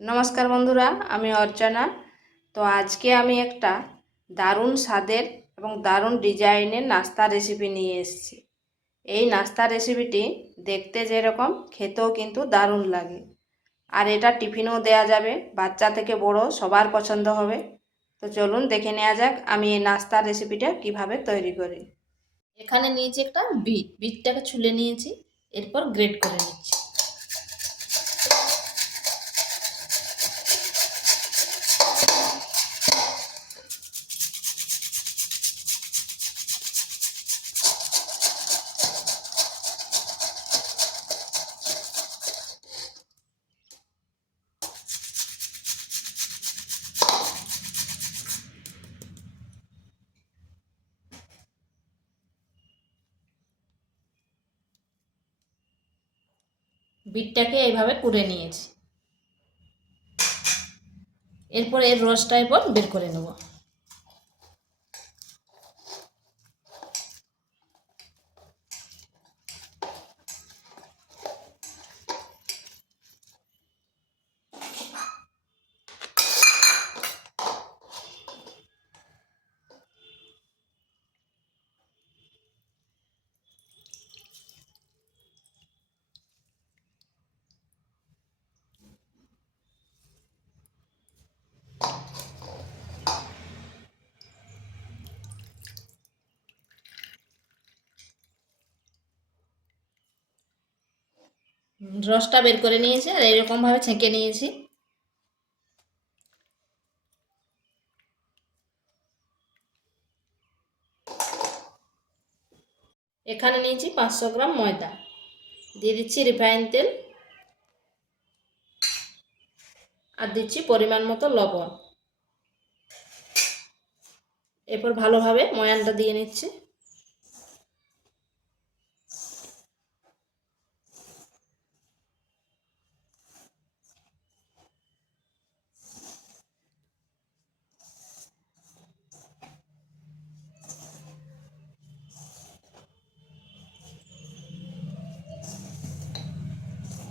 নমস্কার বন্ধুরা, আমি অর্চনা। তো আজকে আমি একটা দারুণ স্বাদের এবং দারুণ ডিজাইনের নাস্তা রেসিপি নিয়ে এসেছি। এই নাস্তা রেসিপিটি দেখতে যেরকম, খেতেও কিন্তু দারুণ লাগে। আর এটা টিফিনেও দেয়া যাবে, বাচ্চা থেকে বড় সবার পছন্দ হবে। তো চলুন দেখে নেওয়া যাক আমি এই নাস্তার রেসিপিটা কিভাবে তৈরি করি। এখানে নিয়েছি একটা বিটটাকে ছুলে নিয়েছি, এরপর গ্রেট করে নিচ্ছি। বিটটাকে এইভাবে কুড়ে নিয়েছি, এরপর এর রসটা এরপর বের করে নেব। রসটা বের করে নিয়েছি আর এরকম ভাবে ছেঁকে নিয়েছি। এখানে নিয়েছি 500 গ্রাম ময়দা, দিয়ে দিচ্ছি রিফাইন তেল, আর দিচ্ছি পরিমাণ মতো লবণ। এরপর ভালোভাবে ময়ানটা দিয়ে নিচ্ছি।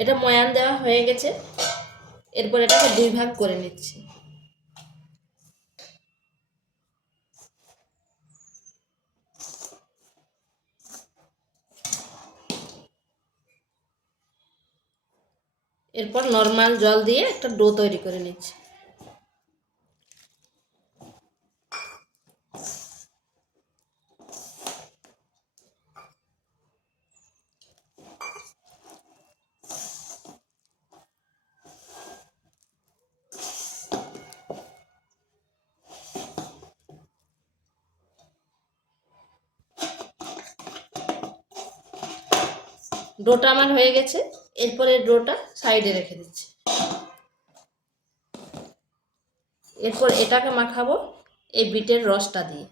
এটা ময়ান দেওয়া হয়ে গেছে, এরপর এটাকে 2 ভাগ করে নিচ্ছি। এরপর নর্মাল জল দিয়ে একটা ডো তৈরি করে নিচ্ছি। ডোটা আমার হয়ে গেছে, এরপরে ডোটা সাইডে রেখে দিচ্ছি। এরপর এটাকে মাখাবো এই বিটের রসটা দিয়ে।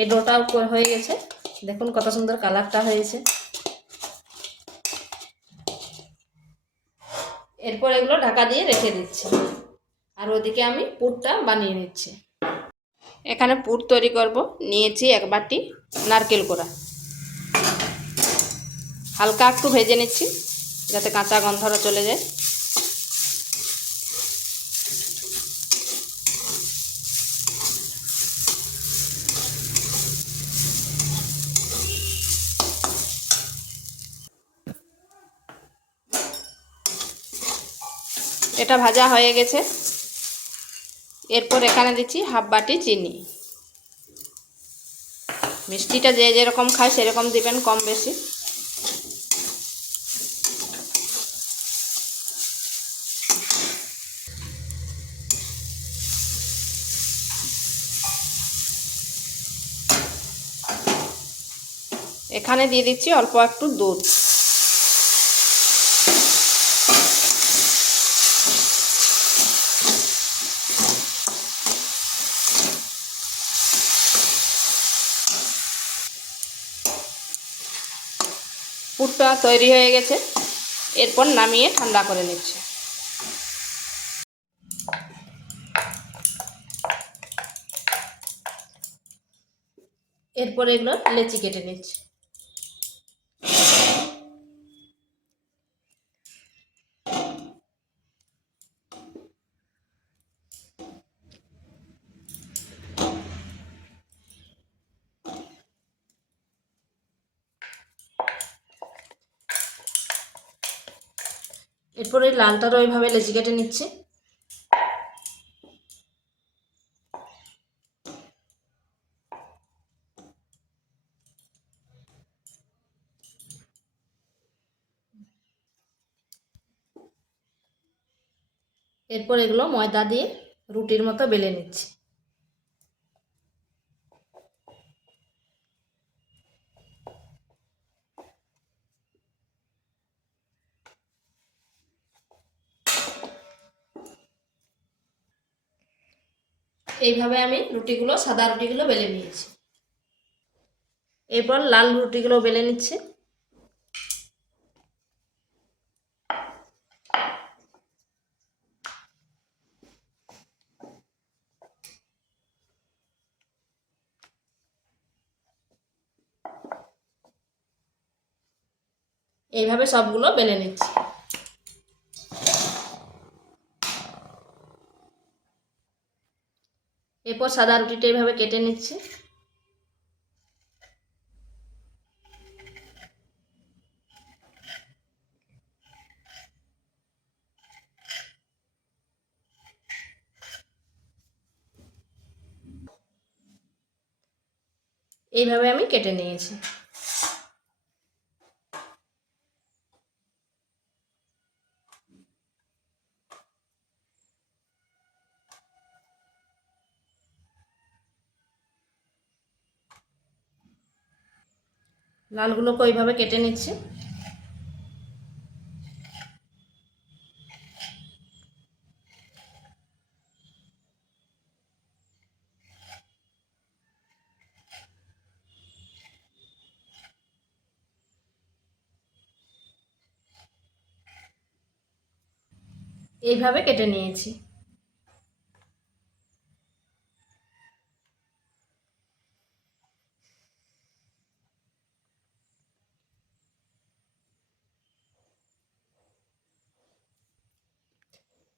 এই ডোটা হয়ে গেছে, দেখুন কত সুন্দর কালারটা হয়েছে। এরপর এগুলো ঢাকা দিয়ে রেখে দিচ্ছি, আর ওদিকে আমি পুরটা বানিয়ে নিচ্ছি। এখানে পুর তৈরি করব, নিয়েছি 1 বাটি নারকেল কোড়া। হালকা একটু ভেজে নিচ্ছি যাতে কাঁচা গন্ধটা চলে যায়। এটা ভাজা হয়ে গেছে, এরপর এখানে দিচ্ছি 1/2 বাটি চিনি। মিষ্টিটা যে যেরকম খায় সেরকম দিবেন, কম বেশি। এখানে দিয়ে দিচ্ছি অল্প একটু দুধ। পুরটা তৈরি হয়ে গেছে, এরপর নামিয়ে ঠান্ডা করে নিচ্ছি। এরপর এগুলো লেচি কেটে নিচ্ছি। এরপর এই লালটারও ওইভাবে লেচি কেটে নিচ্ছি। এরপর এগুলো ময়দা দিয়ে রুটির মতো বেলে নিচ্ছি। এইভাবে আমি রুটিগুলো, সাদা রুটিগুলো বেলে নিয়েছি। এরপর লাল রুটিগুলো বেলে নিচ্ছি। এইভাবে সবগুলো বেলে নিচ্ছি। এরপর সাদা রুটিটা এইভাবে কেটে নিচ্ছি। এইভাবে আমি কেটে নিয়েছি। লালগুলোকে ওইভাবে কেটে নিচ্ছি। এইভাবে কেটে নিয়েছি।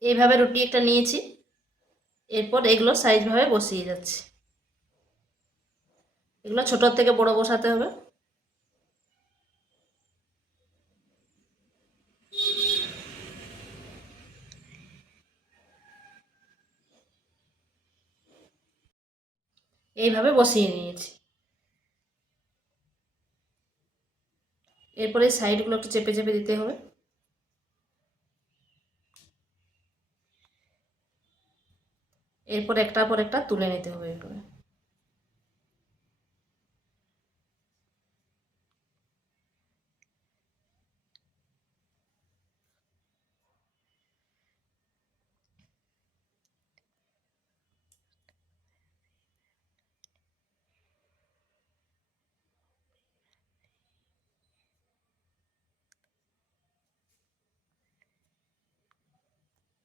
এইভাবে রুটি একটা নিয়েছি। এরপর এগুলো সাইজভাবে বসিয়ে যাচ্ছি। এগুলো ছোটোর থেকে বড় বসাতে হবে। এইভাবে বসিয়ে নিয়েছি। এরপরে সাইডগুলো একটু চেপে চেপে দিতে হবে। এরপর একটার পর একটা তুলে নিতে হবে এগুলো।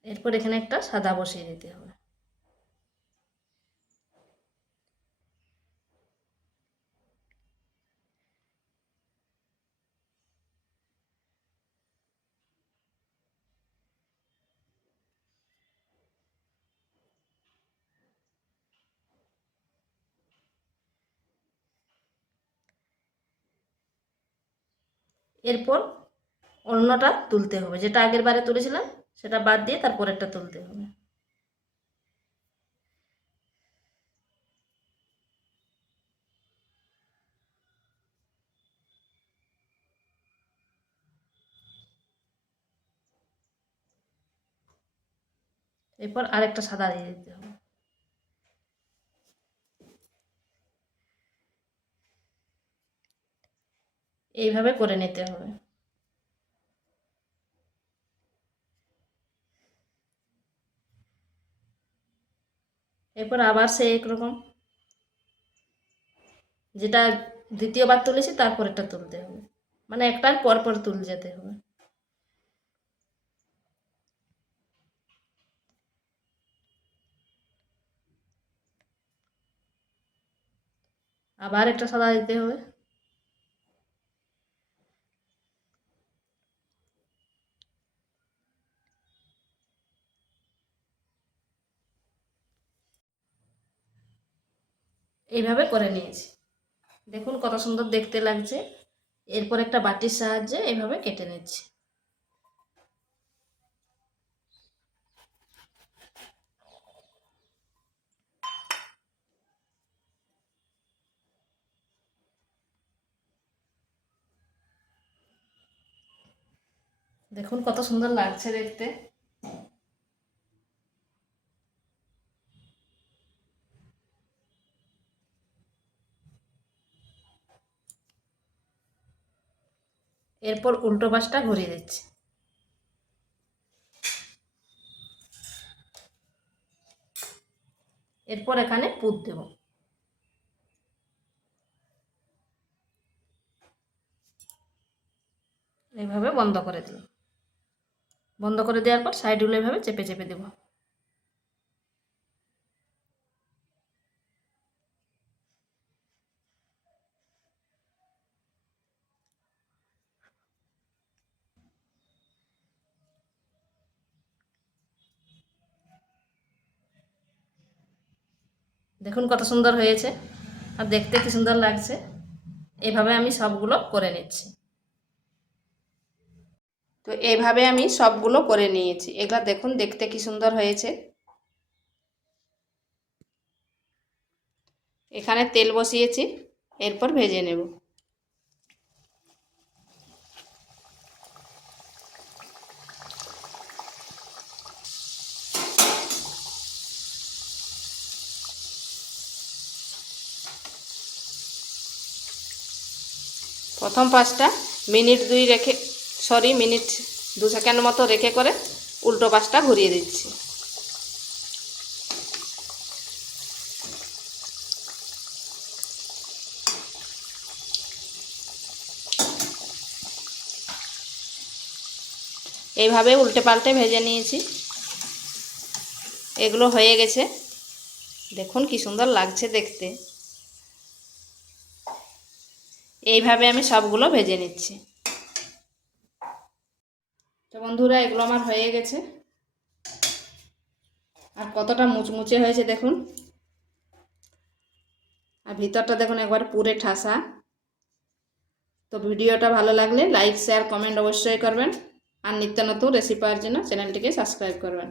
এরপর এখানে একটা সাদা বসিয়ে দিতে হবে। এরপর অন্যটা তুলতে হবে, যেটা আগের বারে তুলেছিলাম সেটা বাদ দিয়ে তারপরেরটা তুলতে হবে। এরপর আরেকটা সাদা দিয়ে দিতে হবে। এইভাবে করে নিতে হবে। এরপর আবার সে একরকম, যেটা দ্বিতীয়বার তুলেছি তারপরেরটা তুলতে হবে, মানে একটার পর পর তুলে যেতে হবে। আবার একটা সাদা দিতে হবে। এইভাবে করে নিয়েছি। দেখুন কত সুন্দর দেখতে লাগছে। এরপর একটা বাটির সাহায্যে এইভাবে কেটে নিচ্ছি। দেখুন কত সুন্দর লাগছে দেখতে। এরপর উল্টো পাশটা ঘুরিয়ে দিচ্ছি। এরপর এখানে পুর দেব। এইভাবে বন্ধ করে দিই। বন্ধ করে দেওয়ার পর সাইডগুলো এইভাবে চেপে চেপে দেব। দেখুন কত সুন্দর হয়েছে আর দেখতে কি সুন্দর লাগছে। এইভাবে আমি সবগুলো করে নিচ্ছি। তো এইভাবে আমি সবগুলো করে নিয়েছি। এগুলো দেখুন দেখতে কি সুন্দর হয়েছে। এখানে তেল বসিয়েছি, এরপর ভেজে নেব। প্রথম পাশটা মিনিট 2 সেকেন্ড মতো রেখে করে উল্টো পাশটা ঘুরিয়ে দিচ্ছি। এইভাবে উল্টে পাল্টে ভেজে নিয়েছি। এগুলো হয়ে গেছে। দেখুন কি সুন্দর লাগছে দেখতে। এইভাবে আমি সবগুলো ভেজে নিচ্ছি। তো বন্ধুরা এগুলো আমার হয়ে গেছে। আর কতটা মুচমুচে হয়েছে দেখুন। আর ভিতরটা দেখুন একবার পুরে ঠাসা। তো ভিডিওটা ভালো লাগলে লাইক শেয়ার কমেন্ট অবশ্যই করবেন। আর নিত্য নতুন রেসিপি পাওয়ার জন্য চ্যানেলটিকে সাবস্ক্রাইব করবেন।